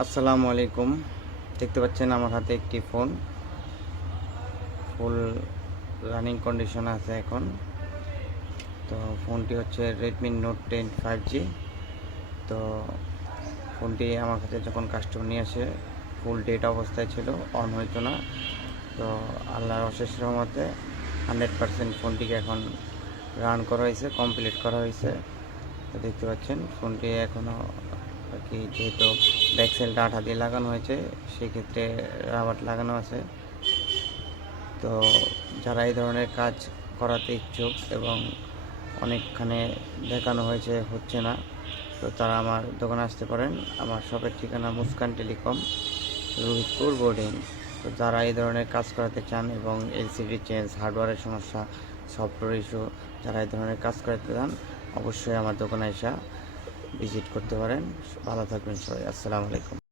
আসসালামু আলাইকুম। দেখতে পাচ্ছেন আমার হাতে একটি ফোন ফুল রানিং কন্ডিশন আছে এখন। তো ফোনটি হচ্ছে রেডমি নোট 10 5G। তো ফোনটি আমার কাছে যখন কাস্টমার নিয়ে আসে ফুল ডেট অবস্থায় ছিল, অন হইতো না। তো আল্লাহর অশেষ রহমতে 100% ফোনটিকে এখন রান করা হয়েছে, কমপ্লিট করা হয়েছে। তো দেখতে পাচ্ছেন ফোনটি এখনও আর কি, যেহেতু ব্যাকসেলটা আঠা দিয়ে লাগানো হয়েছে সেক্ষেত্রে রাবার লাগানো আছে। তো যারা এই ধরনের কাজ করাতে ইচ্ছুক এবং অনেকখানে দেখানো হয়েছে হচ্ছে না, তো তারা আমার দোকানে আসতে পারেন। আমার শপের ঠিকানা মুস্কান টেলিকম, রোহিতপুর বোর্ডিং। তো যারা এই ধরনের কাজ করাতে চান এবং এলসিডি চেঞ্জ, হার্ডওয়্যারের সমস্যা, সফটওয়্যার ইস্যু, যারা এই ধরনের কাজ করাতে চান অবশ্যই আমার দোকানে এসে ভিজিট করতে পারেন। ভালো থাকবেন সবাই। আসসালামু আলাইকুম।